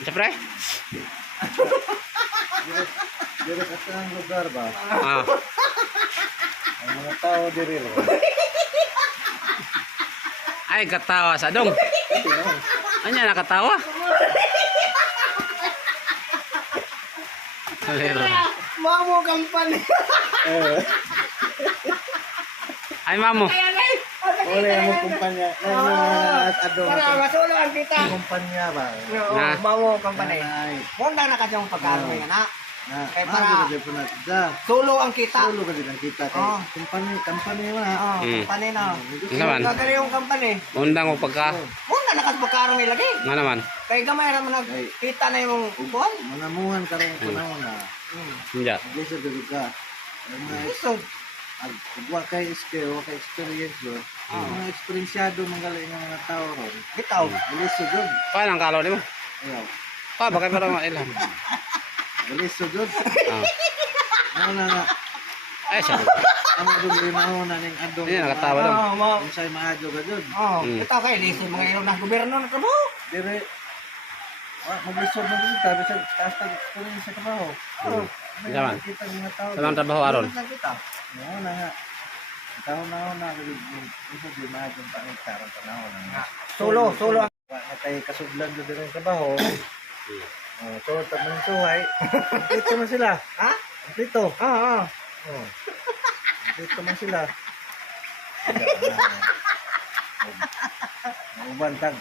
Siyempre? Diri sa ang lugar ba? Ah. Ang mga tao diri ba? Ay, katawa sa dong. Anya nakatawa? Halero. Mamo company. Ay, mamo. Wala mo kumpanya. Adong Para masulang kita. kumpanya ba? Oo, Na. mamo company. Ay. Muna na kadyang pagkaroon nga na. Na, Kay para- para po na da. Solo ang kita. Solo ka din ang kita kay Oh. company ba? Oo, Mm. company na. Nga naman. Gagari yung company. Undang mo pagka. Muna na pagkaroon nila lagi. Nga naman. Kay gamay raman nagkita na yung buwan. Manamuhan ka rin panahon na. Hindi. Dito dito ka. Ang mga Isod. wa kay skill, wa kay experience do. Mga eksperyensyado manggaling ng mga tao ron. Bitaw. Bilis sugod. Paano ang kalaw ni mo? Ayaw. Pa, bakit parang ilan? Bilis sugod. Ah. Ano na nga. Ay, sabi. Ang dugli na ning adong. Ayan, nakatawa daw. Oo, mo. Unsay maadyo ka jud. Oh, Mm. bitaw kay lisi mga ilaw na gobyerno na trabaho. Dire. Maglisod mo dito, bisag taas tag kunin sa trabaho. Oo. Yaman. Kita ng mga tao. Sa mga trabaho aron. Kita. Oo na nga. Taon na isa di maadyo pangit karon panahon na. Solo. Wa kay kasudlan do dire trabaho. Oh, so tamang suhay. Dito man sila. Ha? Dito. Oo. Oh. Dito man sila. Ubantag.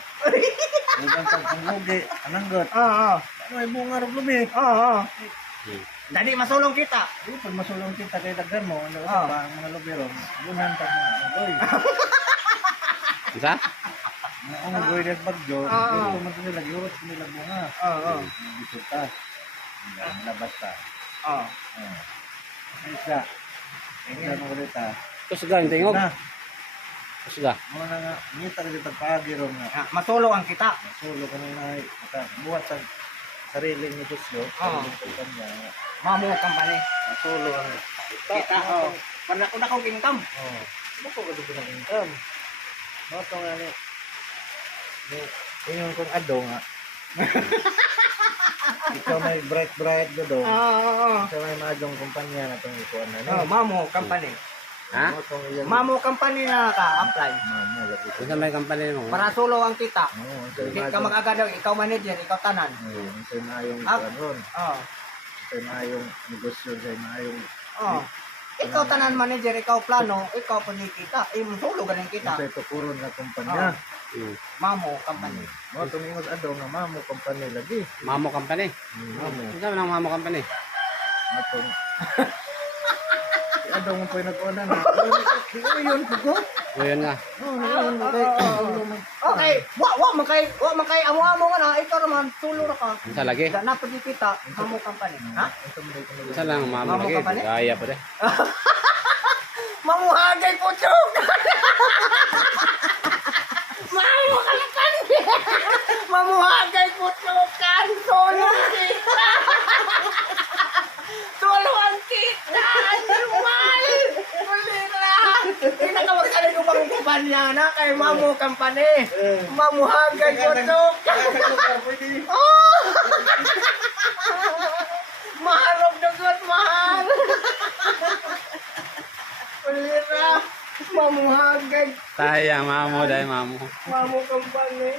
Ubantag ang lugi, ananggot. Oo. Ano ay bunga ro lumi? Oo. Dali masulong kita. Di pag masulong kita kay daghan mo, ano Ah. ba ang mga lubi ro? Bunan tag mga oy. Isa? Ang goy des bagyo, Ah. dito man sila giurot nila bunga. Oo. Bisuta. Ang labas ta. Oo. Oh. Isa. Ingay mo ulit ha. Kusga, yung tingog. Na, Kusga. mo na nga, ngita ka dito pagi ro nga. Masulong ang kita. Sulo ka na buhat sa sariling negosyo, Ah. sariling kumpanya. Mamo company. Sulo ang Kita. Oo. Para ko na kong income. oh. Bako ka dito ng income. Moto nga ni. Ingon kong ado nga. Ikaw may bright do. Oo. Ikaw may maadong kumpanya na itong ikuan na. Oh, Mamo company. Ha? Motong iyan. Mamo company na ka-apply. Mamo, lagi ko. Isa may kampanya mo. Para solo ang kita. Oo, Hindi ka mag-agadaw, ikaw manager, ikaw tanan. Sa'yo maayong Ah. ikuan ron. Oo. Sa'yo maayong negosyo, sa'yo maayong Oo. Ikaw tanan manager, ikaw plano, ikaw panikita. Solo ganing kita. sa'yo tukuron na kumpanya. Mamo company. Mo tumingos ado nga mamo kumpanya lagi. Mamo company. Mamo. Isa man ang mamo company. Atong ado mo pa nag-una na. Yun ko. O yun nga. Yun kay. Okay, wa man kay amo-amo nga na, ikaw naman tulo ra ka. Isa lagi. Da na panikita, Mamo company. Ha? Isa lang ang mamo Mamo lagi. company? Gaya pa rin. Mamuhagay po chok. Mamo company. Mamuhagay po chok kan solo kita. Solo ang kita. Normal. Kulira. Pinakawag ko bang kumpanya na kay Mamo company. Mamuhagay po chok. Oh! Maharap dagat mahal. Kulira. Mamuhagay. Tayang mamo dahil mamo. Mamo company.